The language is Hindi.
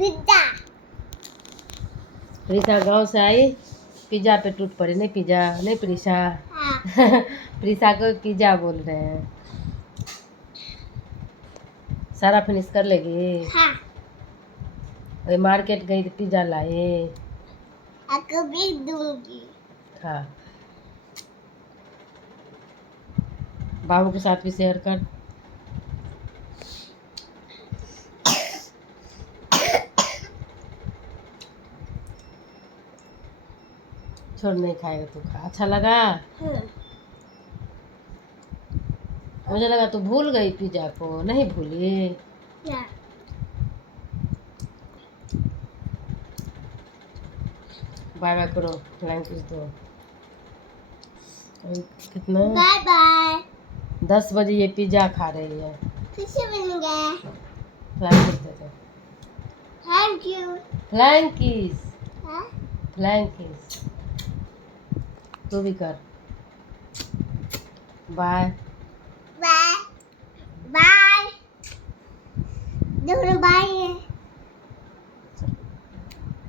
पिज्जा। प्रीशा गांव से आई, पिज्जा पे टूट पड़ी। नहीं पिज्जा, नहीं प्रीशा। हाँ। प्रीशा को पिज्जा बोल रहे हैं। सारा फिनिश कर लेगी। हाँ। वही मार्केट गई तो पिज्जा लाई। आपको भी दूंगी। हाँ, बाबू के साथ भी शेयर कर। छोड़, नहीं खाएगा तू, खा। अच्छा लगा? हाँ। मुझे लगा तू भूल गई पिज्जा को। नहीं भूली? हाँ। बाय बाय करो, फ्लाइंग किस दो। कितना? Bye bye. 10 बजे ये पिज्जा खा रही है। फिर से मिलेंगे। फ्लाइंग किस दे दो। Thank you. फ्लाइंग किस, हाँ? Flying kiss. तू भी कर। Bye bye bye. दोनों बाय।